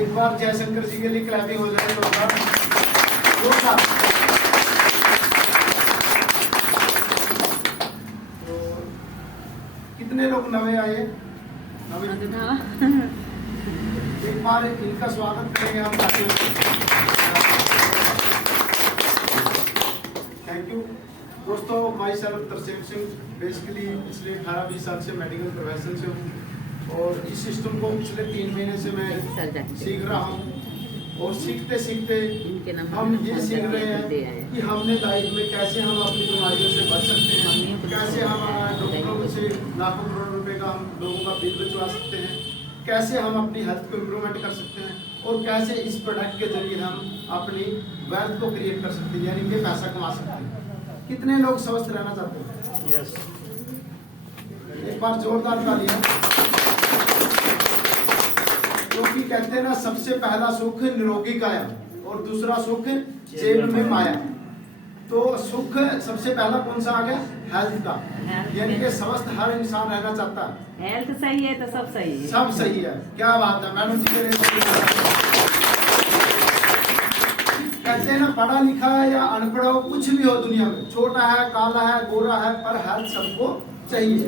एक बार जयशंकर जी के लिए क्लैपिंग हो जाए तो कितने लोग नवे आए? एक बार इनका स्वागत करेंगे हम। थैंक यू दोस्तों। My self Tarsem Singh, basically पिछले 18-20 साल से मेडिकल प्रोफेशन से हूँ और इस सिस्टम को पिछले 3 महीने से मैं सीख रहा हूँ। और सीखते सीखते हम ये सीख रहे हैं कि हमने लाइफ में कैसे हम अपनी बीमारियों से बच सकते हैं, कैसे हम डॉक्टरों से लाखों करोड़ रुपए का हम लोगों का बिल बचवा सकते हैं, कैसे हम अपनी हेल्थ को इम्प्रूवमेंट कर सकते हैं और कैसे इस प्रोडक्ट के जरिए हम अपनी वेल्थ को क्रिएट कर सकते हैं, यानी कि पैसा कमा सकते हैं। कितने लोग स्वस्थ रहना चाहते हैं? यस। एक बार जोरदार तालियां। क्योंकि कहते हैं ना, सबसे पहला सुख निरोगी काया और दूसरा सुख जेब में माया। तो सुख सबसे पहला कौन सा आ गया? हेल्थ का, यानी कि स्वस्थ हर इंसान रहना चाहता है। हेल्थ सही है तो सब सही है। सब सही है। क्या बात है मैडम जी। कहते हैं ना, पढ़ा लिखा है या अनपढ़ हो, कुछ भी हो दुनिया में, छोटा है, काला है, गोरा है, पर हेल्थ सबको चाहिए।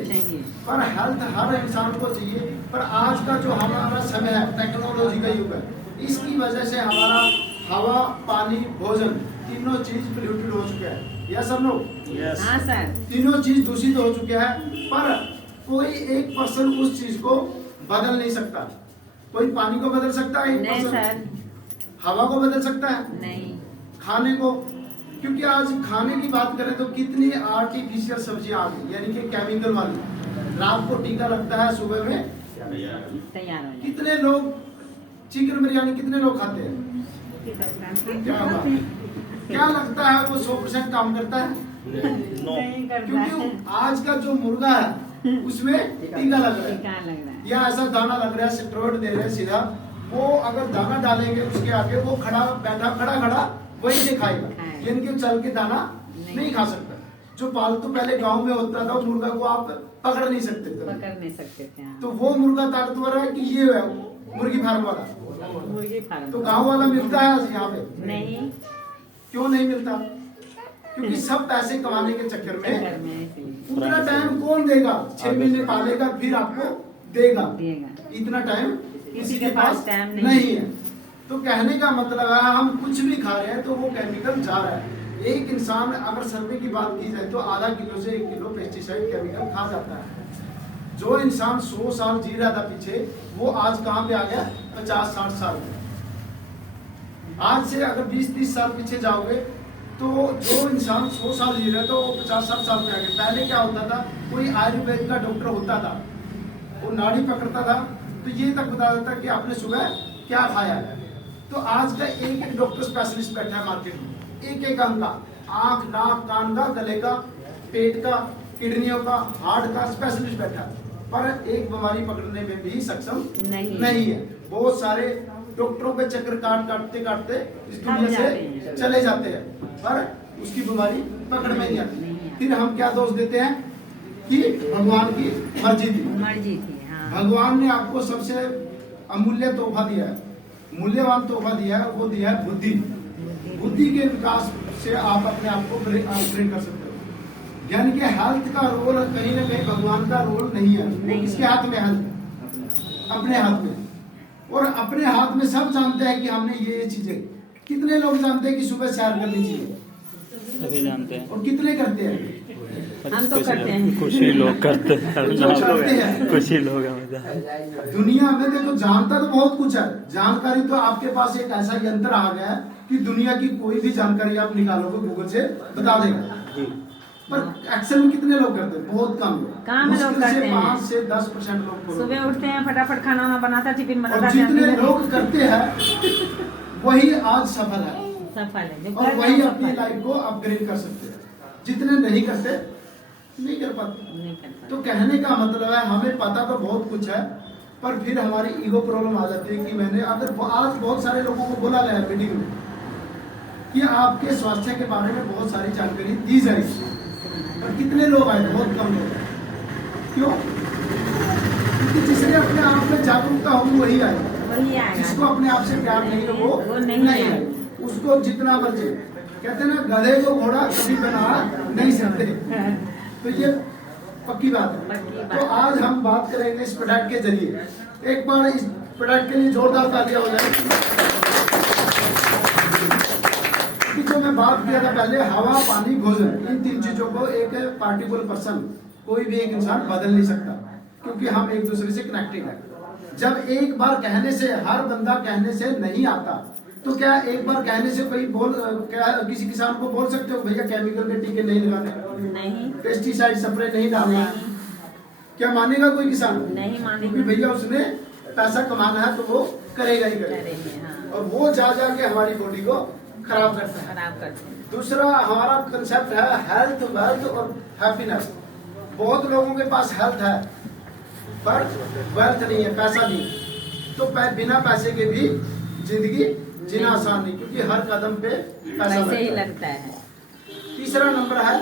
पर हेल्थ हर इंसान को चाहिए। पर आज का जो हमारा समय है, टेक्नोलॉजी का युग है, इसकी वजह से हमारा हवा, पानी, भोजन तीनों चीज पोल्यूटेड हो चुके हैं। यस सर लोग? हाँ सर। तीनों चीज दूषित हो चुके हैं। पर कोई एक पर्सन उस चीज को बदल नहीं सकता। कोई पानी को बदल सकता है? नहीं सर। हवा को बदल सकता है? नहीं। खाने को? क्योंकि आज खाने की बात करें तो कितनी आर्टिफिशियल सब्जियां आ गई, यानी कि केमिकल वाली। रात को टीका लगता है, सुबह में तैयार हो। कितने लोग चिकन बिरयानी कितने लोग खाते हैं? क्या बात है? क्या लगता है वो 100% काम करता है? नहीं करता। क्योंकि आज का जो मुर्गा है उसमें टीका लग रहा है या ऐसा दाना लग रहा है, स्टेरॉइड दे रहे हैं सीधा। वो अगर दाना डालेंगे उसके आगे, वो खड़ा वही से खाएगा, यानी कि चल के दाना नहीं खा सकता। जो पालतू पहले गांव में होता था, मुर्गा को आप पकड़ नहीं सकते थे। तो वो मुर्गा ताकतवर है कि ये है मुर्गी फार्म वाला? मुर्गी फार्म। तो गांव वाला मिलता है आज यहाँ पे? नहीं। क्यों नहीं मिलता? क्योंकि सब पैसे कमाने के चक्कर में उतना टाइम कौन देगा? 6 महीने पालेगा फिर आपको देगा। इतना टाइम किसी के पास टाइम नहीं है। तो कहने का मतलब है, हम कुछ भी खा रहे हैं तो वो केमिकल जा रहा है। एक इंसान अगर सर्वे की बात की जाए तो आधा किलो से 1 किलो पेस्टिसाइड केमिकल खा जाता है। जो इंसान 100 साल जी रहा था पीछे, वो आज कहाँ पे आ गया? 50-60 साल में। आज से अगर 20-30 साल पीछे जाओगे तो जो इंसान 100 साल जी रहा है तो वो 50-60 साल में आ गया। पहले क्या होता था, कोई आयुर्वेद का डॉक्टर होता था, वो नाड़ी पकड़ता था तो ये तक बता देता कि आपने सुबह क्या खाया है। तो आज का एक डॉक्टर स्पेशलिस्ट बैठा है मार्केट में, एक अंग का, आंख, नाक, कान का, गले का, पेट का, किडनियों का, हार्ट का स्पेशलिस्ट बैठा है। पर एक बीमारी पकड़ने में भी सक्षम नहीं है। बहुत सारे डॉक्टरों पे चक्कर काटते इस दुनिया से चले जाते हैं, पर उसकी बीमारी पकड़ में नहीं आती। फिर हम क्या दोष देते हैं कि भगवान की मर्जी थी। भगवान ने आपको सबसे अमूल्य तोहफा दिया है, मूल्यवान तोहफा दिया है, वो दिया है बुद्धि। बुद्धि के विकास से आप अपने आप को अपग्रेड कर सकते हो। यानी कि हेल्थ का रोल कहीं ना कहीं भगवान का रोल नहीं है। इसके हाथ में हेल्थ, अपने हाथ में। और अपने हाथ में सब जानते हैं कि हमने ये चीजें। कितने लोग जानते हैं कि सुबह सैर करनी चाहिए? सभी जानते हैं। और कितने करते हैं? हम तो करते हैं। कुछ ही लोग करते हैं। कुछ ही लोग दुनिया में देखो, जानता तो बहुत कुछ है। जानकारी तो आपके पास एक ऐसा यंत्र आ गया है कि दुनिया की कोई भी जानकारी आप निकालोगे गूगल से बता देगा। पर एक्शन में कितने लोग करते हैं? बहुत कम लोग। मुश्किल से 5 से 10% लोग सुबह उठते हैं, फटाफट खाना बनाता, टिफिन बनाता। जितने लोग करते हैं वही आज सफल है और वही अपनी लाइफ को अपग्रेड कर सकते हैं। जितने नहीं करते नहीं कर पाते। तो कहने का मतलब है, हमें पता तो बहुत कुछ है, पर फिर हमारी ईगो प्रॉब्लम आ जाती है कि मैंने अगर आज बहुत सारे लोगों को बोला गया मीटिंग में कि आपके स्वास्थ्य के बारे में बहुत सारी जानकारी दी जाएगी, पर कितने लोग आए? बहुत कम लोग आए। क्यों? क्योंकि जिसने अपने आप में जागरूकता होगी वही आएगा। वही आएगा। जिसको अपने आप से प्यार नहीं है वो नहीं है। उसको जितना मर्जी, कहते हैं ना गधे को घोड़ा कभी बना नहीं सकते। तो ये पक्की बात है। तो आज हम बात करेंगे इस प्रोडक्ट के जरिए। एक बार इस प्रोडक्ट के लिए जोरदार तालियां हो जाए। जो मैं बात किया था पहले, हवा, पानी, भोजन, इन 3 चीजों को एक पार्टिकुलर पर्सन, कोई भी एक इंसान बदल नहीं सकता, क्योंकि हम एक दूसरे से कनेक्टेड है। जब एक बार कहने से, हर बंदा कहने से नहीं आता, तो क्या एक बार कहने से कोई क्या किसी किसान को बोल सकते हो भैया केमिकल के टीके नहीं लगाने, नहीं, पेस्टिसाइड स्प्रे नहीं डालना? क्या मानेगा कोई किसान? नहीं मानेगा। क्योंकि भैया उसने पैसा कमाना है तो वो करेगा ही करेगा। हाँ। और वो जा के हमारी बॉडी को खराब करता है। खराब करते हैं। दूसरा हमारा कंसेप्ट है हेल्थ, वेल्थ और हैप्पीनेस। बहुत लोगों के पास हेल्थ है पर वेल्थ नहीं है, पैसा नहीं। तो बिना पैसे के भी जिंदगी जीना आसान नहीं, क्योंकि हर कदम पे पैसा ही लगता है। तीसरा नंबर है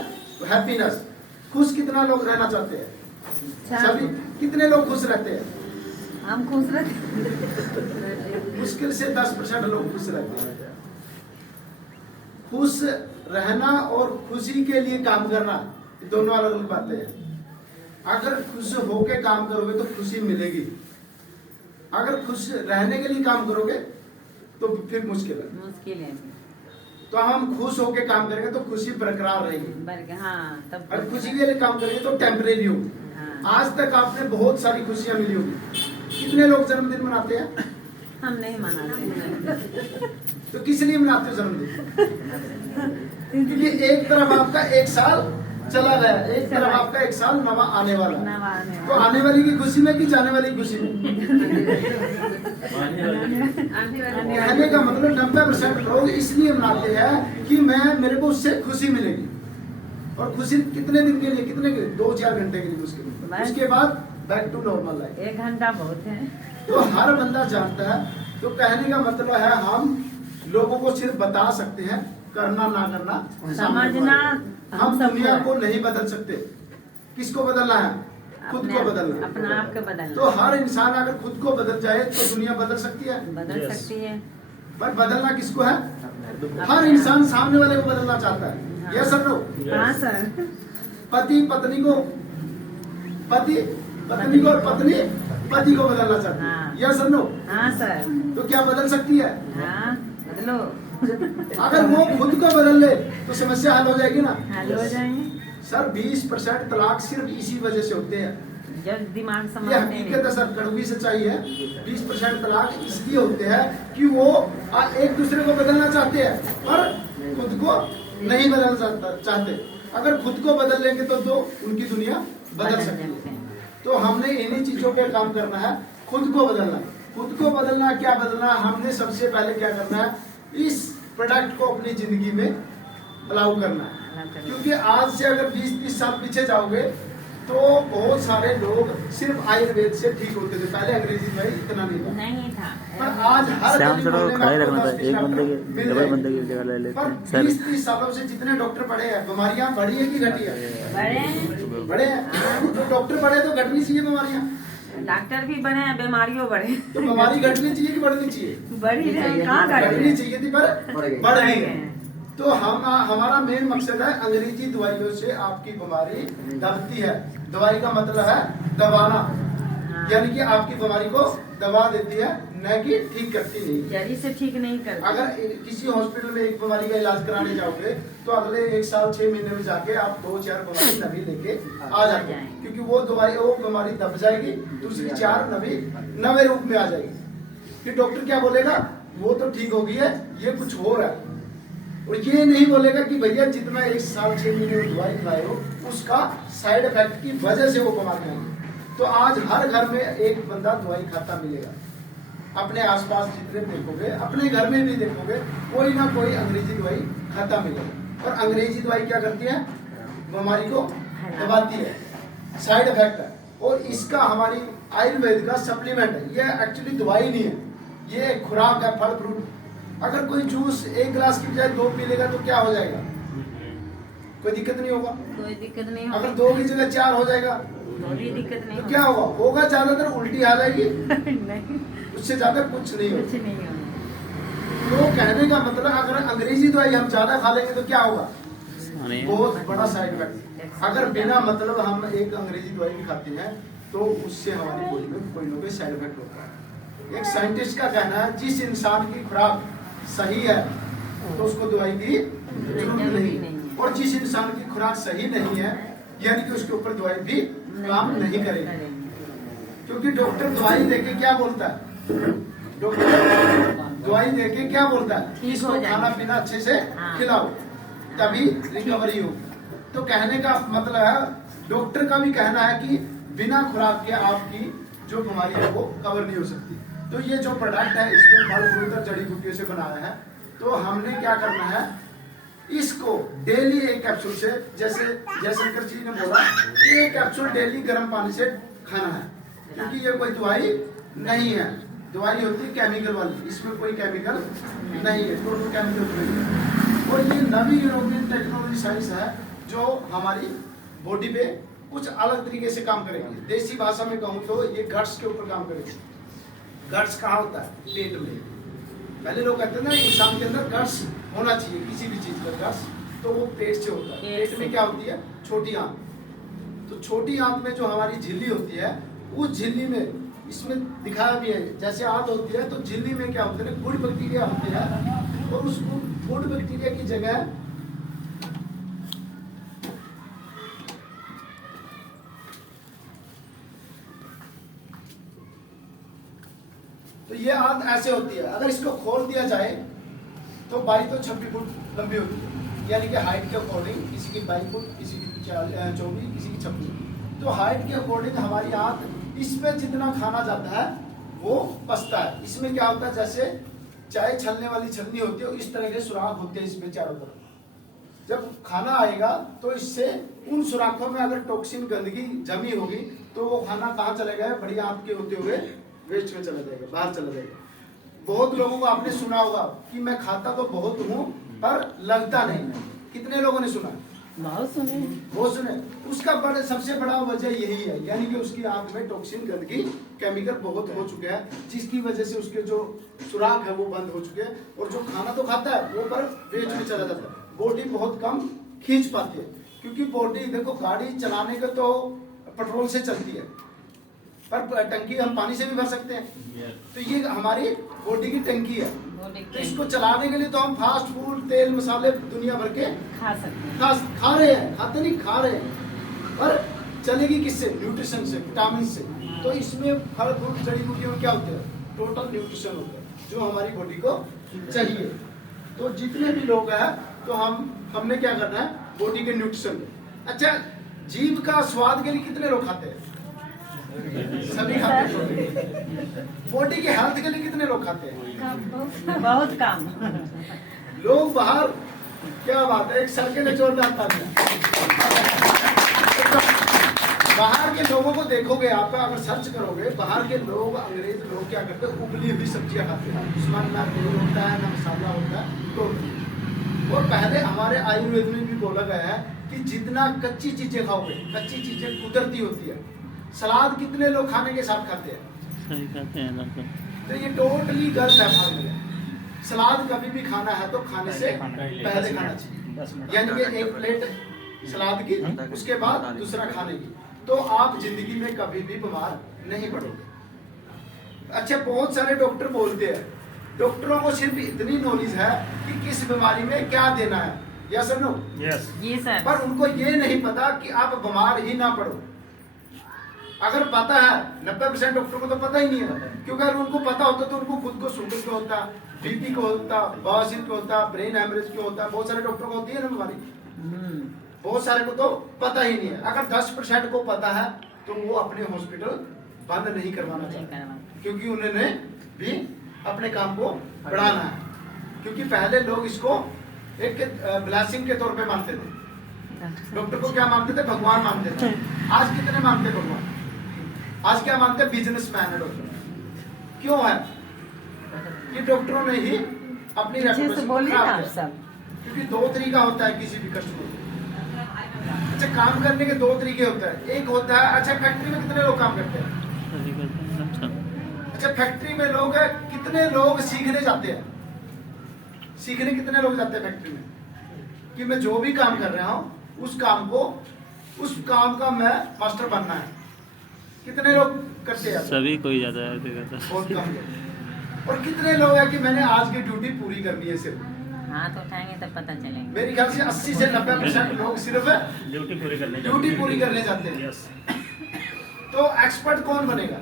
हैप्पीनेस। खुश कितना लोग रहना चाहते हैं? सभी। कितने लोग खुश रहते हैं? हम खुश रहते मुश्किल से 10% लोग खुश रहते हैं। खुश रहना और खुशी के लिए काम करना दोनों अलग अलग बातें हैं। अगर खुश होके काम करोगे तो खुशी मिलेगी, अगर खुश रहने के लिए काम करोगे तो फिर मुश्किल है। तो हम खुश होके काम करेंगे तो खुशी बरकरार रहेगी। हाँ, तब और खुशी के लिए काम करेंगे तो टेम्परेरी होगी। हाँ। आज तक आपने बहुत सारी खुशियां मिली होगी। कितने लोग जन्मदिन मनाते हैं? हम नहीं मनाते। तो किस लिए मनाते हो जन्मदिन? क्योंकि एक तरफ आपका एक साल चला गया, एक तरफ आपका एक साल नवा आने वाला। तो आने वाली की खुशी में कि जाने वाली की खुशी में? कहने का मतलब 90% लोग इसलिए मनाते हैं कि मेरे को उससे खुशी मिलेगी। और खुशी कितने दिन के लिए? कितने के लिए? 2-4 घंटे के लिए मुश्किल। उसके बाद बैक टू नॉर्मल लाइफ। 1 घंटा बहुत है। तो हर बंदा जानता है। तो कहने का मतलब है हम लोगों को सिर्फ बता सकते हैं, करना ना करना समझना। हम दुनिया को नहीं बदल सकते। किसको बदलना है? खुद को बदलना, अपना आप को बदलना। तो हर इंसान अगर खुद को बदल जाए तो दुनिया बदल सकती है। बदल सकती है। पर बदलना किसको है? हर इंसान सामने वाले को बदलना चाहता है। Yes sir? नो? हाँ सर। पति पत्नी को, पति पत्नी को, और पत्नी पति को बदलना चाहती है। Yes sir? नो? हाँ सर। तो क्या बदल सकती है? हाँ, बदलो। अगर वो खुद को बदल ले तो समस्या हल हो जाएगी ना? हल हो जाएंगे सर 20% तलाक सिर्फ इसी वजह से होते हैं। जब दिमाग ये समझते हकीकत है सर, कड़वी सच्चाई है। 20% तलाक इसलिए होते हैं कि वो एक दूसरे को बदलना चाहते हैं पर खुद को नहीं बदलना चाहते। अगर खुद को बदल लेंगे तो उनकी दुनिया बदल सकती है। तो हमने इन्हीं चीजों पे काम करना है। खुद को बदलना, खुद को बदलना, क्या बदलना? हमने सबसे पहले क्या करना है? इस प्रोडक्ट को अपनी जिंदगी में अलाउ करना है। क्योंकि आज से अगर 20-30 साल पीछे जाओगे तो बहुत सारे लोग सिर्फ आयुर्वेद से ठीक होते थे। पहले अंग्रेजी में इतना नहीं था। पर आज हर खड़े रखना था, एक बंदे के डबल बंदे की जगह ले लेते हैं। 20-30 सालों से जितने डॉक्टर पढ़े हैं, बीमारियां बढ़ी है कि घटी है? बढ़े हैं। तो डॉक्टर बढ़े तो घटनी चाहिए बीमारियां। डॉक्टर भी बढ़े हैं, बीमारियों बढ़े। तो बीमारी घटनी चाहिए कि बढ़नी चाहिए? बढ़ी कहाँ घटनी चाहिए थी पर बढ़ गई है। तो हमारा मेन मकसद है अंग्रेजी दवाइयों से आपकी बीमारी दबती है। दवाई का मतलब है दबाना, यानी कि आपकी बीमारी को दबा देती है, न कि ठीक करती नहीं। जड़ी से ठीक नहीं करती। अगर किसी हॉस्पिटल में एक बीमारी का इलाज कराने जाओगे तो अगले 1 साल 6 महीने में जाके आप 2-4 बीमारी नवी लेके आ जाते हैं, क्योंकि वो बीमारी दब जाएगी, दूसरी 4 नवे रूप में आ जाएगी। फिर डॉक्टर क्या बोलेगा? वो तो ठीक हो गई है, ये कुछ हो रहा है। और ये नहीं बोलेगा कि भैया जितना 1 साल 6 महीने में दवाई खाए हो उसका साइड इफेक्ट की वजह से वो बीमार होंगे। तो आज हर घर में एक बंदा दवाई खाता मिलेगा। अपने आसपास जितने देखोगे, अपने घर में भी देखोगे, कोई ना कोई अंग्रेजी दवाई खाता मिलेगा। और अंग्रेजी दवाई क्या करती है? बीमारी को दबाती है, साइड इफेक्ट है। और इसका हमारी आयुर्वेद का सप्लीमेंट है। ये एक्चुअली दवाई नहीं है, ये खुराक है, फल फ्रूट। अगर कोई जूस 1 गिलास की बजाय 2 पी लेगा तो क्या हो जाएगा? कोई दिक्कत नहीं होगा। कोई दिक्कत नहीं होगी। अगर 2 की जगह 4 हो जाएगा कोई दिक्कत नहीं तो क्या होगा? ज्यादातर उल्टी आ जाएगी। नहीं, उससे ज्यादा कुछ नहीं कुछ होता। नहीं होगा। तो कहने का मतलब अगर अंग्रेजी दवाई हम ज्यादा खा लेंगे तो क्या होगा, बहुत बड़ा साइड इफेक्ट। अगर बिना मतलब हम एक अंग्रेजी दवाई भी खाते हैं तो उससे हमारी बॉडी में कोई ना कोई साइड इफेक्ट होता है। एक साइंटिस्ट का कहना है जिस इंसान की खुराक सही है तो उसको दवाई की जरूरत नहीं, और जिस इंसान की खुराक सही नहीं है यानी कि उसके ऊपर दवाई भी काम नहीं करेगी। क्योंकि डॉक्टर दवाई देके क्या बोलता है, डॉक्टर दवाई देके क्या बोलता है, ठीक इसको हो जाएगा। खाना पीना अच्छे से हाँ। खिलाओ तभी रिकवरी होगी। तो कहने का मतलब है डॉक्टर का भी कहना है कि बिना खुराक के आपकी जो बीमारी है वो कवर नहीं हो सकती। तो ये जो प्रोडक्ट है इसमें फल फ्रूट और जड़ी बूटियों से बनाया है। तो हमने क्या करना है, इसको डेली एक कैप्सूल से, जैसे जयशंकर जी ने बोला कि एक कैप्सूल डेली गर्म पानी से खाना है, क्योंकि ये कोई दवाई नहीं है। दवाई होती है केमिकल वाली, इसमें कोई केमिकल नहीं है, टोटल केमिकल फ्री है। और ये नवी यूरोपियन टेक्नोलॉजी साइंस है जो हमारी बॉडी पे कुछ अलग तरीके से काम करेगी। देसी भाषा में कहूँ तो ये गट्स के ऊपर काम करेगी। गट्स कहाँ होता है, पेट में। पहले लोग कहते हैं ना इंसान के अंदर गट्स होना चाहिए, किसी भी चीज का गट्स, तो वो पेट से होता है। पेट में क्या होती है, छोटी आंत। तो छोटी आंत में जो हमारी झिल्ली होती है, उस झिल्ली में इसमें दिखाया भी है, जैसे आंत होती है तो झिल्ली में क्या होता है, गुड बैक्टीरिया होते हैं, और उस गुड बैक्टीरिया की जगह तो ये आंत ऐसे होती है। अगर इसको खोल दिया जाए तो 22 तो 26 फुट लंबी होती है, यानी कि हाइट के अकॉर्डिंग, किसी की 22 फुट, किसी की 24, किसी की 26। तो हाइट के अकॉर्डिंग हमारी आंत, इसमें जितना खाना जाता है वो पचता है। इसमें क्या होता है, जैसे चाय छलने वाली छलनी होती है, इस तरह के सुराख होते हैं इसमें चारों तरफ। जब खाना आएगा तो इससे उन सुराखों में अगर टॉक्सिन गंदगी जमी होगी तो वो खाना कहाँ चलेगा, बड़ी आंत के होते हुए वेस्ट में चला जाएगा, बाहर चला जाएगा। बहुत लोगों को आपने सुना होगा कि मैं खाता तो बहुत हूँ पर लगता नहीं। कितने लोगों ने सुना? बहुत सुने। बहुत सुने। उसका सबसे बड़ा वजह यही है, यानी कि उसकी आंत में टॉक्सिन गंदगी केमिकल बहुत हो चुके हैं, जिसकी वजह से उसके जो सुराख है वो बंद हो चुके हैं, और जो खाना तो खाता है वो पर वेस्ट में चला जाता है। बॉडी बहुत कम खींच पाती है, क्योंकि बॉडी देखो, गाड़ी चलाने का तो पेट्रोल से चलती है, पर टंकी हम पानी से भी भर सकते हैं। तो ये हमारी बॉडी की टंकी है। तो इसको चलाने के लिए तो हम फास्ट फूड, तेल मसाले दुनिया भर के खा सकते हैं, खा रहे हैं, खाते नहीं, खा रहे हैं, पर चलेगी किससे, न्यूट्रिशन से, विटामिन से। तो इसमें फल फ्रूट जड़ी बूटियों में क्या होते हैं, टोटल न्यूट्रिशन होता है जो हमारी बॉडी को चाहिए। तो जितने भी लोग हैं तो हमने क्या करना है, बॉडी के न्यूट्रिशन। अच्छा, जीभ का स्वाद के लिए कितने लोग खाते हैं? सभी खाते हैं। बॉडी के हेल्थ के लिए कितने लोग खाते हैं? बहुत कम। लोग बाहर, क्या बात है, एक सर्कल ने जोरदार ताली। बाहर के लोगों को देखोगे आप, अगर सर्च करोगे, बाहर के लोग, अंग्रेज लोग क्या करते हैं, उबली हुई सब्जियां खाते हैं। उसमें ना तेल होता है, ना मसाला होता है। तो और पहले हमारे आयुर्वेद में भी बोला गया है कि जितना कच्ची चीजें खाओगे, कच्ची चीजें कुदरती होती है। सलाद कितने लोग खाने के साथ खाते हैं? सही कहते हैं डॉक्टर। तो ये टोटली गलत है फार्मूला। सलाद कभी भी खाना है तो खाने से पहले खाना चाहिए, यानी कि एक प्लेट सलाद की, उसके बाद दूसरा खाने की। तो आप जिंदगी में कभी भी बीमार नहीं पड़ोगे। अच्छा, बहुत सारे डॉक्टर बोलते हैं, डॉक्टरों को सिर्फ इतनी नॉलेज है कि किस बीमारी में क्या देना है, या सर नो? यस। ये सर। पर उनको ये नहीं पता कि आप बीमार ही ना पड़ो। अगर पता है, 90% डॉक्टर को तो पता ही नहीं है, क्योंकि अगर उनको पता होता तो उनको खुद को शुगर क्यों होता, बीपी को होता, बवासीर क्यों होता, ब्रेन हेमरेज क्यों होता। बहुत सारे डॉक्टर को होती है ना बीमारी, बहुत सारे को तो पता ही नहीं है। अगर 10% को पता है तो वो अपने हॉस्पिटल बंद नहीं करवाना चाहते, क्योंकि उन्होंने भी अपने काम को बढ़ाना है। क्योंकि पहले लोग इसको एक ब्लेसिंग के तौर पे मानते थे। डॉक्टर को क्या मानते थे, भगवान मानते थे। आज कितने मानते भगवान? आज क्या मानते हैं, बिजनेसमैन है डॉक्टर। क्यों है कि डॉक्टरों ने ही अपनी रेपुटेशन खराब किया। क्योंकि दो तरीका होता है किसी भी कस्टमर को। अच्छा, काम करने के दो तरीके होते हैं। एक होता है, अच्छा फैक्ट्री में कितने लोग काम करते हैं? अच्छा फैक्ट्री में लोग है, कितने लोग सीखने जाते हैं, सीखने कितने लोग जाते हैं फैक्ट्री में कि मैं जो भी काम कर रहा हूं उस काम का मैं मास्टर बनना है, कितने लोग करते हैं? सभी कोई जाता है बहुत कम लोग। और कितने लोग हैं कि मैंने आज की ड्यूटी पूरी करनी है सिर्फ? हाथ उठाएंगे तब पता चलेगा। मेरे ख्याल से 80 से 90% लोग सिर्फ ड्यूटी पूरी करने जाते हैं। तो एक्सपर्ट कौन बनेगा?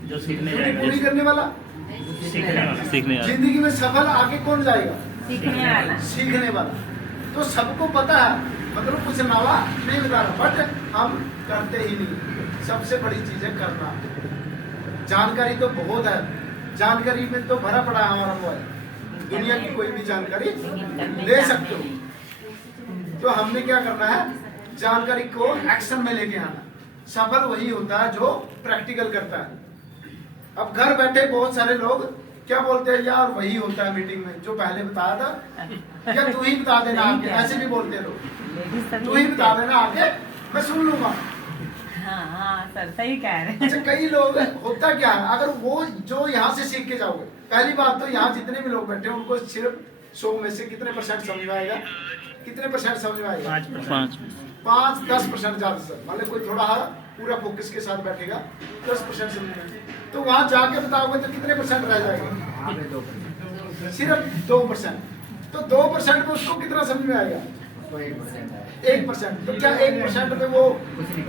जो सीखने ड्यूटी पूरी करने वाला। सीखने जिंदगी में सफल आगे कौन जाएगा? सीखने वाला। तो सबको पता है, मतलब कुछ नवा नहीं बता रहा, बट हम करते ही नहीं। सबसे बड़ी चीज है करना। जानकारी तो बहुत है, जानकारी में तो भरा पड़ा है हमारा मोबाइल, दुनिया की कोई भी जानकारी ले सकते हो। तो हमने क्या करना है, जानकारी को एक्शन में लेके आना। सफल वही होता है जो प्रैक्टिकल करता है। अब घर बैठे बहुत सारे लोग क्या बोलते हैं, यार वही होता है मीटिंग में जो पहले बताया था, या तू ही बता देना आगे, ऐसे भी बोलते हैं लोग, तू ही बता देना आगे, मैं सुन लूंगा। हाँ सर सही कह रहे हैं। अच्छा कई लोग होता क्या है, अगर वो जो यहाँ से सीख के जाओगे, पहली बात तो यहाँ जितने भी लोग बैठे हैं उनको सिर्फ 100 में से कितने % समझ में आएगा? कितने % समझ में आएगा? 5-10% ज्यादा से। मान लो कोई थोड़ा पूरा फोकस के साथ बैठेगा, 10% समझ में आएगा। तो वहां जाके बताओगे तो कितने % रह जाएगा? सिर्फ 2%। तो 2% में उसको कितना समझ में आएगा? 1%। तो क्या 1% में वो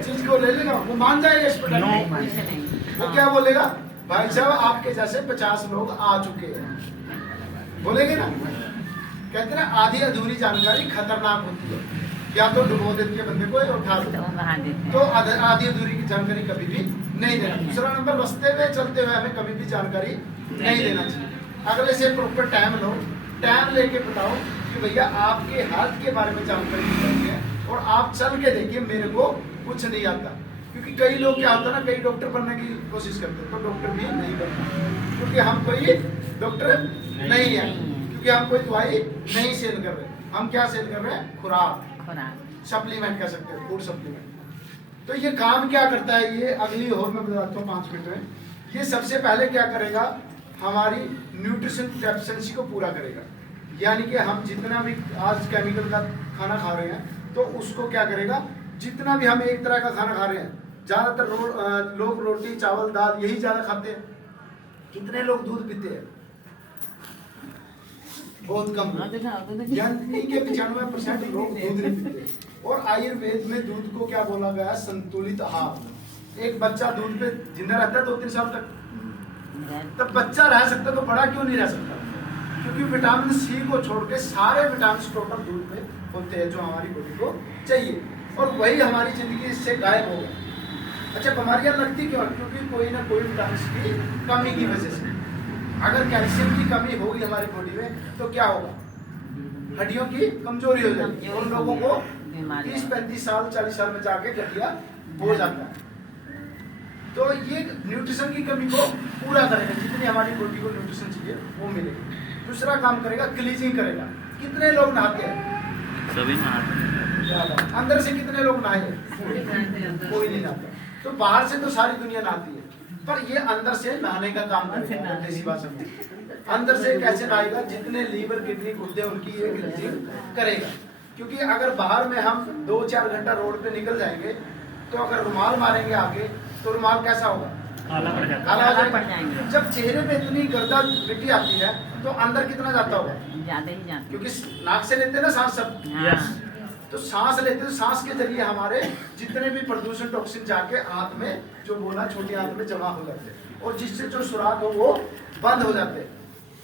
चीज को ले लेगा? वो मान जाएगा इस पर? वो क्या बोलेगा, भाई साहब आपके जैसे 50 लोग आ चुके हैं, बोलेंगे ना। कहते हैं आधी अधूरी जानकारी खतरनाक होती है, या तो डुबो देती है बंदे को, उठा देती। तो आधी अधूरी की जानकारी कभी भी नहीं देना। दूसरा नंबर, रास्ते में चलते हुए हमें कभी भी जानकारी नहीं देना चाहिए। अगले से प्रॉपर टाइम लो, टाइम लेके बताओ कि भैया आपके हेल्थ के बारे में जानकारी चाहिए और आप चल के देखिए, मेरे को कुछ नहीं आता। क्योंकि कई लोग क्या होता है ना, कई डॉक्टर बनने की कोशिश करते हैं, तो डॉक्टर भी नहीं बनता, क्योंकि हम कोई डॉक्टर नहीं है, क्योंकि हम कोई दवाई नहीं सेल कर रहे। हम क्या सेल कर रहे हैं? खुराक, सप्लीमेंट कह सकते हैं, फूड सप्लीमेंट। तो ये काम क्या करता है, ये अगली और मैं बताता हूँ 5 मिनट में। ये सबसे पहले क्या करेगा, हमारी न्यूट्रिशन डेफिशिएंसी को पूरा करेगा। यानी कि हम जितना भी आज केमिकल का खाना खा रहे हैं, तो उसको क्या करेगा, जितना भी हम एक तरह का खाना खा रहे हैं, ज्यादातर लोग रोटी चावल दाल यही ज्यादा खाते हैं। कितने लोग दूध पीते हैं? बहुत कम। यानी कि 95% लोग दूध नहीं पीते। और आयुर्वेद में दूध को क्या बोला गया है? संतुलित आहार। एक बच्चा दूध पे जिंदा रहता है 2-3 साल तक, तब बच्चा रह सकता, तो बड़ा क्यों नहीं रह सकता? क्योंकि विटामिन सी को छोड़ के सारे विटामिन टोटल दूध में होते हैं जो हमारी बॉडी को चाहिए, और वही हमारी जिंदगी इससे गायब हो गई। अच्छा बीमारियां लगती क्यों? क्योंकि कोई ना कोई विटामिन की कमी की वजह से। अगर कैल्शियम की कमी होगी हमारी बॉडी में तो क्या होगा? हड्डियों की कमजोरी हो जाएगी। उन लोगों को 30-35 साल 40 साल में जाके गठिया हो जाता है। तो ये न्यूट्रिशन की कमी को पूरा करेगा, जितनी हमारी बॉडी को न्यूट्रिशन चाहिए वो मिलेगी। दूसरा काम करेगा, क्लीजिंग करेगा। कितने लोग नहाते हैं? सभी नहाते। अंदर से कितने लोग नहाए? कोई नहीं नहाता। तो बाहर से तो सारी दुनिया नहाती है, पर ये अंदर से नहाने का काम करेगा। देसी भाषा में अंदर से कैसे नहाएगा? जितने लीवर किडनी गुर्दे उनकी ये क्लीजिंग करेगा। क्योंकि अगर बाहर में हम 2-4 घंटा रोड पे निकल जाएंगे, तो अगर रुमाल मारेंगे आगे, तो रुमाल कैसा होगा? काला पड़ जाएगा। जब चेहरे पे इतनी गर्दा मिट्टी आती है, तो अंदर कितना जाता होगा? ज्यादा ही जाता। क्योंकि नाक से लेते हैं ना सांस सब। तो सांस लेते हैं, सांस के जरिए हमारे जितने भी प्रदूषण टॉक्सिन जाके आंत में, जो बोला छोटी आंत में जमा हो जाते हैं, और जिससे जो सुराग हो वो बंद हो जाते हैं।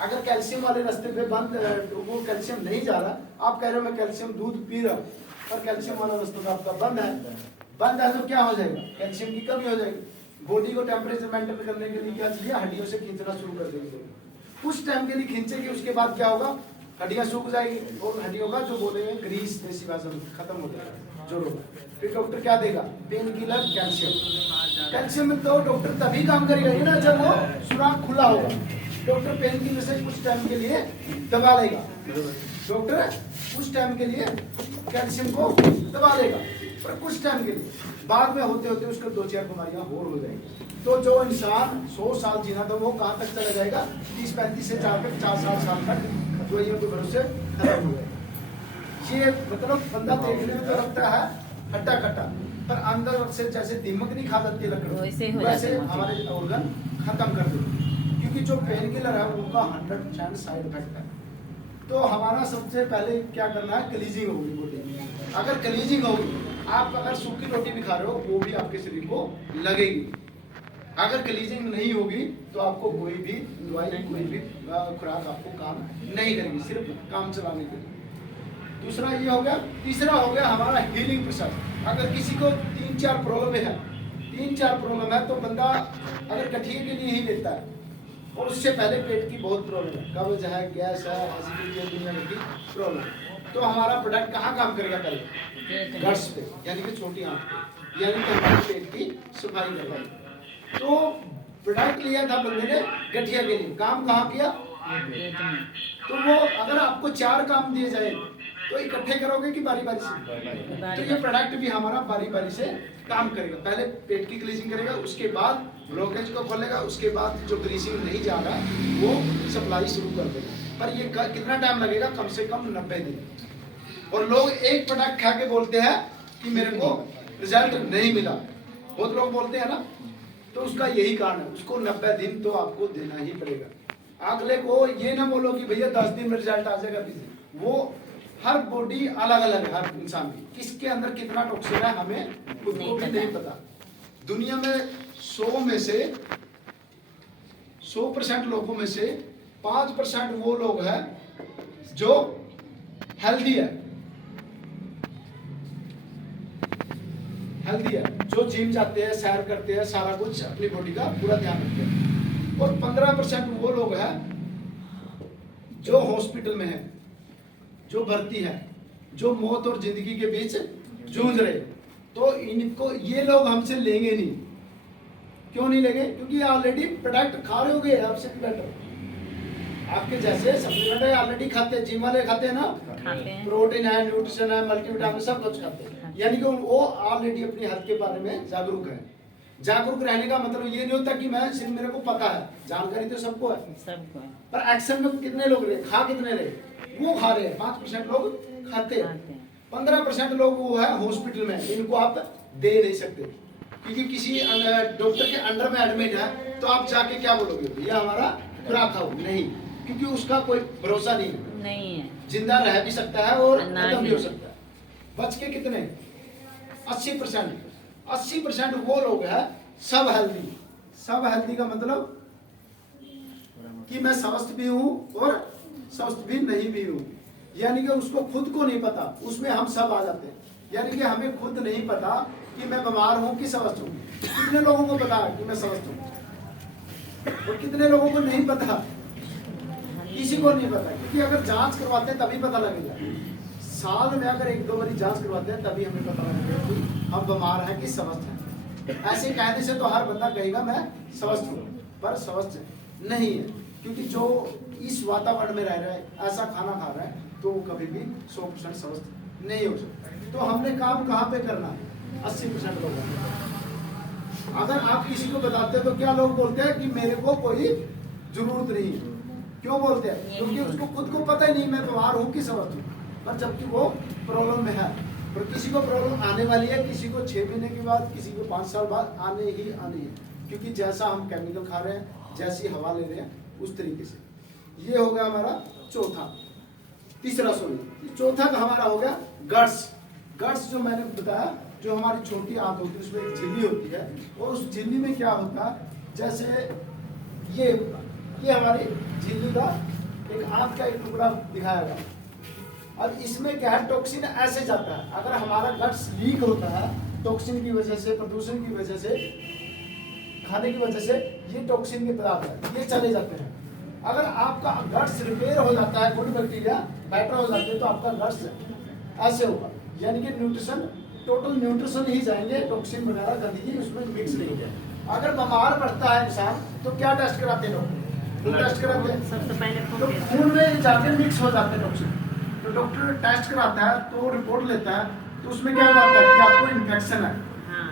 अगर कैल्शियम वाले रास्ते पे बंद, वो कैल्शियम नहीं जा रहा, आप कह रहे हो मैं कैल्शियम दूध पी रहा हूँ, पर कैल्शियम वाला रास्ता तो आपका बंद है, तो क्या हो जाएगा? कैल्शियम की कमी हो जाएगी। बॉडी को टेम्परेचर मेंटेन करने के लिए क्या चाहिए? हड्डियों से खींचना शुरू कर देंगे। कुछ टाइम के लिए खींचेगी, उसके बाद क्या होगा? हड्डियां सूख जाएगी, और हड्डियों का जो बोलेंगे ग्रीस देसी भाषा में खत्म हो जाएगा, जो रोग। फिर डॉक्टर क्या देगा? Pain killer, calcium. कैल्शियम में तो डॉक्टर तभी काम करेगा ना जब वो सुराग खुला होगा। डॉक्टर पेन किलर से कुछ टाइम के लिए दबा लेगा, डॉक्टर कुछ टाइम के लिए कैल्शियम को दबा लेगा, पर कुछ टाइम के लिए। बाद में होते होते उसको 2-4 बीमारियां और हो जाएंगी। तो जो इंसान 100 साल जीना था वो कहाँ तक चला जाएगा? 30-35 से 4 साल तक दवाइयों के भरोसे खत्म हो जाएगा। ये मतलब बंदा देखने में तो लगता है खट्टा खट्टा, पर अंदर से जैसे दीमक नहीं खा जाती लकड़ी, वैसे हमारे ऑर्गन खत्म कर देते, क्योंकि जो पेन किलर है उनका 100% साइड इफेक्ट है। तो हमारा सबसे पहले क्या करना है? क्लीजिंग होगी बॉडी में। अगर क्लीजिंग होगी, आप अगर सूखी रोटी भी खा रहे हो वो भी आपके शरीर को लगेगी। अगर क्लीजिंग नहीं होगी तो आपको कोई भी दवाई, कोई भी खुराक आपको काम नहीं करेगी, सिर्फ काम चलाने के लिए। दूसरा ये हो गया। तीसरा हो गया हमारा हीलिंग प्रोसेस। अगर किसी को 3-4 प्रॉब्लम है, 3-4 प्रॉब्लम है, तो बंदा अगर गठिए के लिए ही लेता है, और उससे पहले पेट की बहुत प्रॉब्लम है, कब्ज है, गैस है, एसिडिटी है, दुनिया की प्रॉब्लम, तो हमारा प्रोडक्ट कहाँ काम करेगा? पहले गट्स पे, यानी कि छोटी आंत पे, यानी कि हमारे पेट की सफाई करवाई। तो प्रोडक्ट लिया था बंदे ने गठिया के लिए, काम कहाँ किया? तो वो अगर आपको 4 काम दिए जाए तो इकट्ठे करोगे कि बारी बारी से? तो ये प्रोडक्ट भी हमारा बारी बारी से काम करेगा। पहले पेट की क्लीजिंग करेगा, उसके बाद ब्लॉकेज को खोलेगा, उसके बाद जो क्लीजिंग नहीं जा रहा वो सप्लाई शुरू कर देगा। पर ये कितना टाइम लगेगा? कम से कम 90 दिन। और लोग एक प्रोडक्ट खा के बोलते हैं कि मेरे को रिजल्ट नहीं मिला, बहुत लोग बोलते हैं ना, तो उसका यही कारण है, उसको 90 दिन तो आपको देना ही पड़ेगा। अगले को ये ना बोलो कि भैया 10 दिन में रिजल्ट आ जाएगा। वो हर बॉडी अलग अलग है, हर इंसान की, किसके अंदर कितना टॉक्सिन है हमें खुद को भी नहीं पता। दुनिया में 100 में से 100% लोगों में से 5% वो लोग हैं जो हेल्दी है, जो जिम जाते हैं, सैर करते हैं, सारा कुछ अपनी बॉडी का पूरा ध्यान रखते हैं। और 15% वो लोग हैं जो हॉस्पिटल में है, जो भर्ती है, जो मौत और जिंदगी के बीच जूझ रहे। तो इनको ये लोग हमसे लेंगे नहीं। क्यों नहीं लेंगे? क्योंकि ऑलरेडी प्रोडक्ट खा रहे होंगे आपसे बेटर, आपके जैसे सप्लीमेंट है ऑलरेडी खाते हैं, जिम वाले खाते हैं ना, प्रोटीन है, न्यूट्रिशन है, मल्टीविटामिन सब कुछ खाते हैं। यानी कि वो ऑलरेडी अपनी हेल्थ के बारे में जागरूक है। जागरूक रहने का मतलब ये नहीं होता कि मैं सिर्फ मेरे को पता है, जानकारी तो सबको है, पर एक्शन में कितने लोग रहे, खा कितने रहे? वो खा रहे हैं, 5% लोग खाते हैं, 15% लोग वो है हॉस्पिटल में, इनको आप दे नहीं सकते। क्योंकि किसी डॉक्टर के अंडर में एडमिट है तो आप जाके क्या बोलोगे? भैया हमारा खुराक खाओ, नहीं, क्योंकि उसका कोई भरोसा नहीं है, जिंदा रह भी सकता है और खत्म भी हो सकता है। बच के कितने? 80% वो लोग हैं सब हेल्दी। सब हेल्दी का मतलब कि मैं स्वस्थ भी हूँ और स्वस्थ भी नहीं भी हूँ, यानी कि उसको खुद को नहीं पता, उसमें हम सब आ जाते हैं। यानी कि हमें खुद नहीं पता कि मैं बीमार हूँ कि स्वस्थ हूँ। कितने लोगों को पता है कि मैं स्वस्थ हूँ और कितने लोगों को नहीं पता? किसी को नहीं पता, क्योंकि अगर जांच करवाते हैं तभी पता लगेगा। साल में अगर 1-2 बारी जांच करवाते हैं तभी हमें पता लगेगा कि हम बीमार हैं कि स्वस्थ हैं। ऐसे कहने से तो हर बंदा कहेगा मैं स्वस्थ हूँ, पर स्वस्थ नहीं है, क्योंकि जो इस वातावरण में रह रहा है, ऐसा खाना खा रहा है, तो वो कभी भी 100% स्वस्थ नहीं हो सकता। तो हमने काम कहाँ पे करना है? 80% लोग। अगर आप किसी को बताते हैं तो क्या लोग बोलते हैं कि मेरे को कोई जरूरत नहीं है। क्यों बोलते हैं? क्योंकि उसको खुद को पता ही नहीं मैं बीमार हूँ कि स्वस्थ हूँ, पर जबकि वो प्रॉब्लम में है। और किसी को प्रॉब्लम आने वाली है, किसी को 6 महीने के बाद, किसी को 5 साल बाद आने ही आनी है, क्योंकि जैसा हम केमिकल खा रहे हैं, जैसी हवा ले रहे हैं, उस तरीके से। ये हो गया हमारा तीसरा चौथा का हमारा हो गया गट्स। जो मैंने बताया, जो हमारी छोटी आंत होती है उसमें एक झिल्ली होती है, और उस झिल्ली में क्या होता है, जैसे ये हमारी झिल्ली का एक आंत का एक टुकड़ा दिखाया गया। अब इसमें क्या है, टॉक्सिन ऐसे जाता है। अगर हमारा गट्स लीक होता है टॉक्सिन की वजह से, प्रदूषण की वजह से, खाने की वजह से, ये टॉक्सिन के पदार्थ है, ये चले जाते हैं। अगर आपका गट्स रिपेयर हो जाता है, गुड बैक्टीरिया बेटर हो जाते हैं, तो आपका गट्स ऐसे होगा, यानी कि टोटल न्यूट्रिशन ही जाएंगे, टॉक्सिन वगैरह गंदगी उसमें मिक्स नहीं है। अगर बीमार पड़ता है इंसान तो क्या टेस्ट कराते हैं डॉक्टर? टेस्ट कराते हैं सबसे पहले तो खून में जाके मिक्स हो जाते हैं टॉक्सिन। तो डॉक्टर टेस्ट कराता है तो रिपोर्ट लेता है, तो उसमें क्या होता है कि आपको इन्फेक्शन है,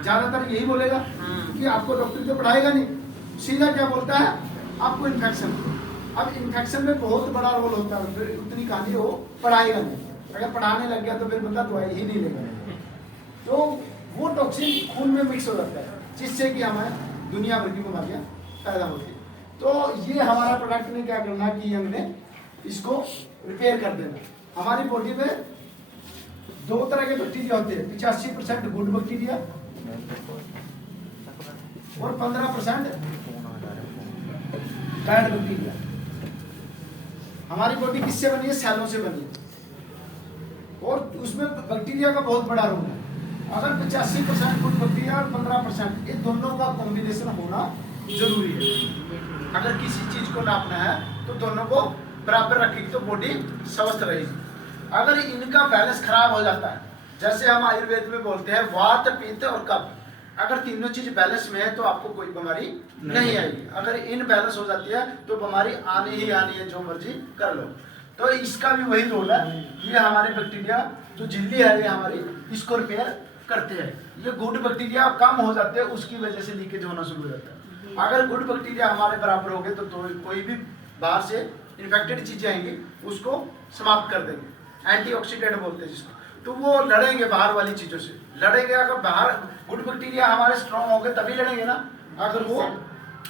ज्यादातर यही बोलेगा कि आपको डॉक्टर तो पढ़ाएगा नहीं, सीधा क्या बोलता है आपको इन्फेक्शन। अब इन्फेक्शन में बहुत बड़ा रोल होता है, फिर उतनी कहानी वो पढ़ाएगा नहीं। अगर पढ़ाने लग गया तो फिर बंदा दवाई ही नहीं लेगा। तो वो टॉक्सिन खून में मिक्स हो जाता है, जिससे कि हमें दुनिया भर की बीमारियां पैदा होती है। तो ये हमारा प्रोडक्ट ने क्या करना कि हमने इसको रिपेयर कर देना। हमारी बॉडी में 2 तरह के बैक्टीरिया होते हैं, 85% गुड बैक्टीरिया और 15% बैड बैक्टीरिया। हमारी बॉडी किससे बनी है? सेलों से बनी है, और उसमें बैक्टीरिया का बहुत बड़ा रोल है। अगर 85% गुड बैक्टीरिया और 15% ये दोनों का कॉम्बिनेशन होना जरूरी है। अगर किसी चीज को नापना है तो दोनों को बराबर रखेगी तो बॉडी स्वस्थ रहेगी। अगर इनका बैलेंस खराब हो जाता है, जैसे हम आयुर्वेद में बोलते हैं वात पित्त और कफ, अगर तीनों चीज बैलेंस में है तो आपको कोई बीमारी नहीं आएगी। अगर इन बैलेंस हो जाती है तो बीमारी आनी ही आनी है, जो मर्जी कर लो। तो इसका भी वही रोल है, ये हमारे बैक्टीरिया जो झिल्ली है ये हमारी इसको रिपेयर करते हैं। ये गुड बैक्टीरिया कम हो जाते हैं, उसकी वजह से लीकेज होना शुरू हो जाता है। अगर गुड बैक्टीरिया हमारे बराबर हो गए तो कोई भी बाहर से इन्फेक्टेड चीजें आएंगी उसको समाप्त कर देंगे। एंटीऑक्सीडेंट बोलते हैं जिसको, तो वो लड़ेंगे बाहर वाली चीजों से, लड़ेंगे। अगर बाहर गुड बैक्टीरिया हमारे स्ट्रॉन्ग हो गए तभी लड़ेंगे ना, अगर वो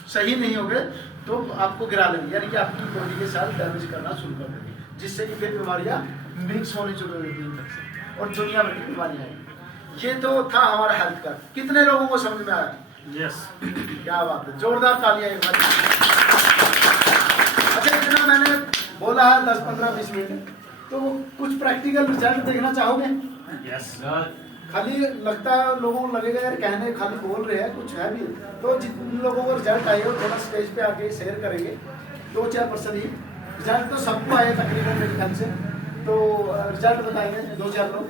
सही नहीं हो गए तो आपको गिरा लेंगे, यानी कि आपकी बॉडी के साथ डैमेज करना शुरू कर देंगे, जिससे कि फिर बीमारियां मिक्स होनी शुरू हो जाती है और दुनिया भर की बीमारियां आएंगी। ये तो था हमारा हेल्थ का। कितने लोगों को समझ में आया? यस, क्या बात है, जोरदार तालियां एक बार। अच्छा, इतना मैंने बोला है 10, 15, 20 मिनट, तो कुछ प्रैक्टिकल रिजल्ट देखना चाहोगे? यस। खाली लगता है लोगों को लगेगा यार कहने खाली बोल रहे हैं, कुछ है भी। तो जिन लोगों को रिजल्ट आए हो थोड़ा स्टेज पे आके शेयर करेंगे। 2-4% ही रिजल्ट तो सबको आए तकरीबन मेरे ख्याल से, तो रिजल्ट बताएंगे 2-4 लोग।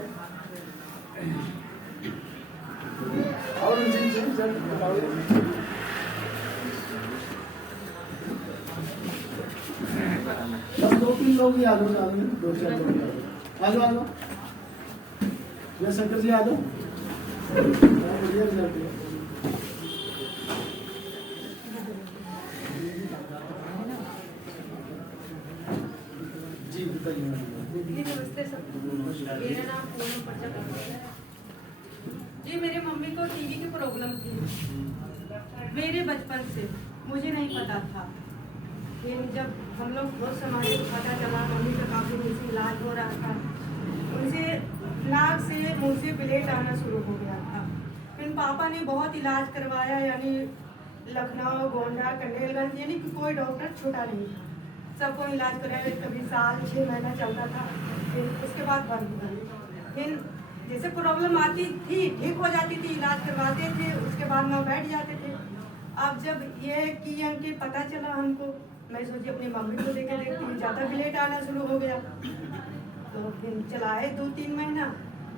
और जिनसे रिजल्ट बताओगे बस 2-3 लोग ही आ जाओ, 2-4 लोग आ जाओ। ये शंकर जी आ जाओ। बढ़िया रिजल्ट है। जी बताइए। नमस्ते सर, मेरा नाम पूनम प्रजापति है जी। मेरे मम्मी को टीबी की प्रॉब्लम थी मेरे बचपन से, मुझे नहीं पता था। फिर जब हम लोग बहुत समाज को पता चला, मम्मी का काफ़ी दिन से इलाज हो रहा था, उनसे नाक से मुंह से ब्लेड आना शुरू हो गया था। फिर पापा ने बहुत इलाज करवाया, यानी लखनऊ, गोंडा, कंडेलगंज, यानी कि कोई डॉक्टर छूटा नहीं था। सबको इलाज कराया, कभी साल 6 महीना चलता था, फिर उसके बाद बंद हो गया। फिर जैसे प्रॉब्लम आती थी ठीक हो जाती थी, इलाज करवाते थे, उसके बाद में बैठ जाते थे। अब जब ये किया कि पता चला हमको, मैं सोची अपनी मम्मी को देखे देखती हूँ ज़्यादा ब्लेड आना शुरू हो गया। तो फिर चलाए 2-3 महीना,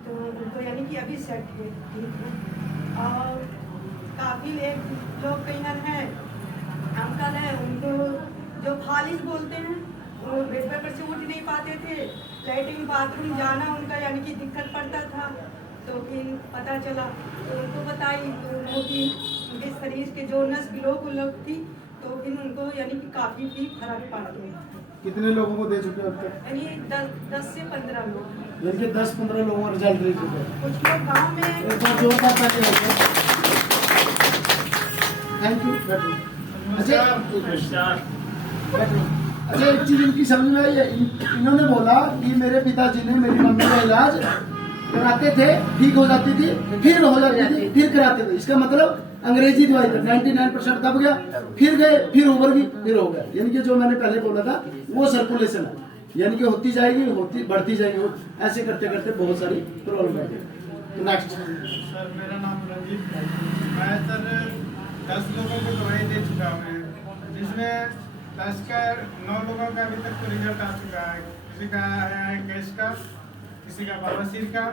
तो उनको यानी कि अभी सेट है, ठीक है। और काफ़ी लोग कहीं है, अंकल है, उनको जो फालिज बोलते हैं, वो बेड पर से उठ नहीं पाते थे, लैट्रिन बाथरूम जाना उनका यानी कि दिक्कत पड़ता था। तो फिर पता चला तो उनको बताई, तो उनकी उनके शरीर के जो नस ब्लॉक थी, तो फिर उनको यानी कि काफ़ी भी फर्क पड़ गया। कितने लोगों को दे चुके अब तक? यानी 10 से 15 लोग, यानी 10-15 लोगों को रिजल्ट दे चुके हैं। कुछ लोग गाँव में। एक बार जोरदार तालियां हो। Thank you. अच्छा, अच्छा एक चीज इनकी समझ में आई, इन्होंने बोला कि मेरे पिताजी ने मेरी मम्मी का इलाज कराते थे, ठीक हो जाती थी, फिर हो जाती थी, फिर कराते थे। इसका मतलब अंग्रेजी दवाई था, 99% दब गया, फिर गए, फिर उभर गई, फिर हो गया। यानी कि जो मैंने पहले बोला था वो सर्कुलेशन है, यानी कि होती जाएगी, होती बढ़ती जाएगी, ऐसे करते करते बहुत सारी प्रॉब्लम है। तो नेक्स्ट सर, मेरा नाम रंजीत है। मैं सर 10 लोगों को दवाई दे चुका हूँ, जिसमें 10 का 9 लोगों का अभी तक तो रिजल्ट आ चुका है। किसी का है गैस का, किसी का बवासीर का,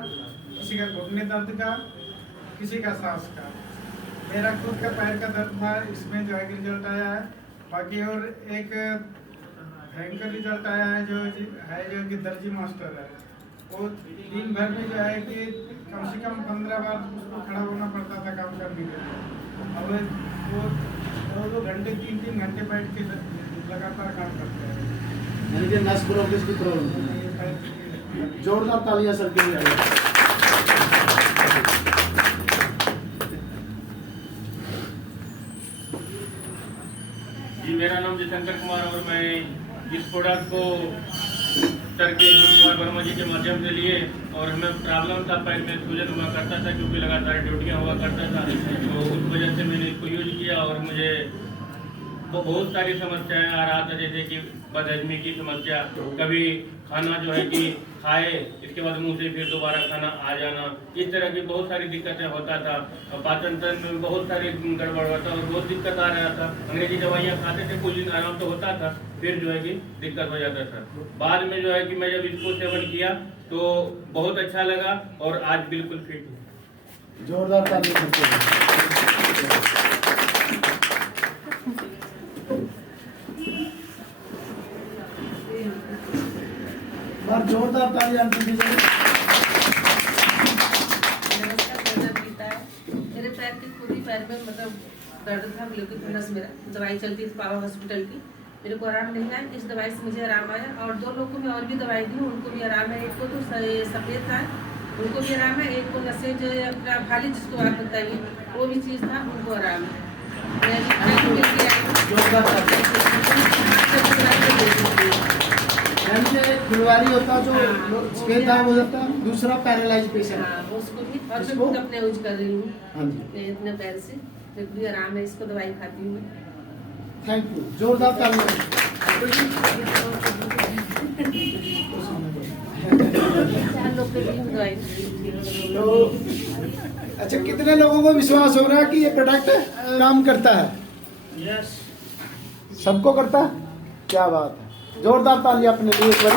किसी का घुटने दर्द का, किसी का सांस का। मेरा खुद का पैर का दर्द था, इसमें जो है रिजल्ट आया है। बाकी और एक भयंकर रिजल्ट आया है जो कि दर्जी मास्टर है, वो दिन भर में जो है कि कम से कम 15 बार उसको खड़ा होना पड़ता था काम करने के लिए। अब वो 2 घंटे 3 घंटे बैठ के लगातार काम करते हैं। यानी कि नस ब्लॉकेज की प्रॉब्लम। जोरदार तालियां सर के लिए। जी, मेरा नाम जयशंकर कुमार और मैं इस प्रोडक्ट को सर के कुमार वर्मा जी के माध्यम से लिए और हमें प्रॉब्लम था, पैर में सूजन हुआ करता था क्योंकि लगातार ड्यूटियाँ हुआ करता था, तो उस वजह से मैंने इसको यूज किया और मुझे बहुत सारी समस्याएं आ रहा था, जैसे कि बदहजमी की समस्या, कभी खाना जो है कि खाए इसके बाद मुंह से फिर दोबारा खाना आ जाना, इस तरह की बहुत सारी दिक्कतें होता था। पाचन तंत्र में बहुत सारी गड़बड़ होता और बहुत दिक्कत आ रहा था। अंग्रेजी दवाइयाँ खाते थे, कुछ दिन आराम तो होता था, फिर जो है कि दिक्कत हो जाता था। बाद में जो है कि मैं जब इसको सेवन किया तो बहुत अच्छा लगा और आज बिल्कुल फिट हूँ। जोरदार तालियां करते हैं। बार जोरदार तालियां दीजिए। मेरे पैर की खुद ही पैर में मतलब दर्द था, नस मेरा दवाई चलती थी पावर हॉस्पिटल की, मेरे को आराम नहीं आया। इस दवाई से मुझे आराम आया और 2 लोगों को मैं और भी दवाई दी, उनको भी आराम है। एक को तो सफ़ेद था, उनको भी आराम है। एक को नशे जो अपना भाली जिसको आप बताइए वो भी चीज़ था, उनको आराम है। फुलवारी होता जो सफेद दाग हो जाता, दूसरा पैरालाइज पेशेंट। हाँ, उसको भी और मैं खुद अपने यूज कर रही हूँ। हाँ जी, मैं इतने पैर से मेरे को भी आराम है, इसको दवाई खाती हूँ। Thank you. जोरदार तालियां। तो अच्छा, कितने लोगों को विश्वास हो रहा है कि ये प्रोडक्ट काम करता है? यस, सबको करता है? क्या बात है, जोरदार तालियां अपने लिए एक बार।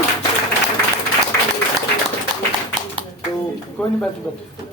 तो कोई नहीं, बैठो बैठो।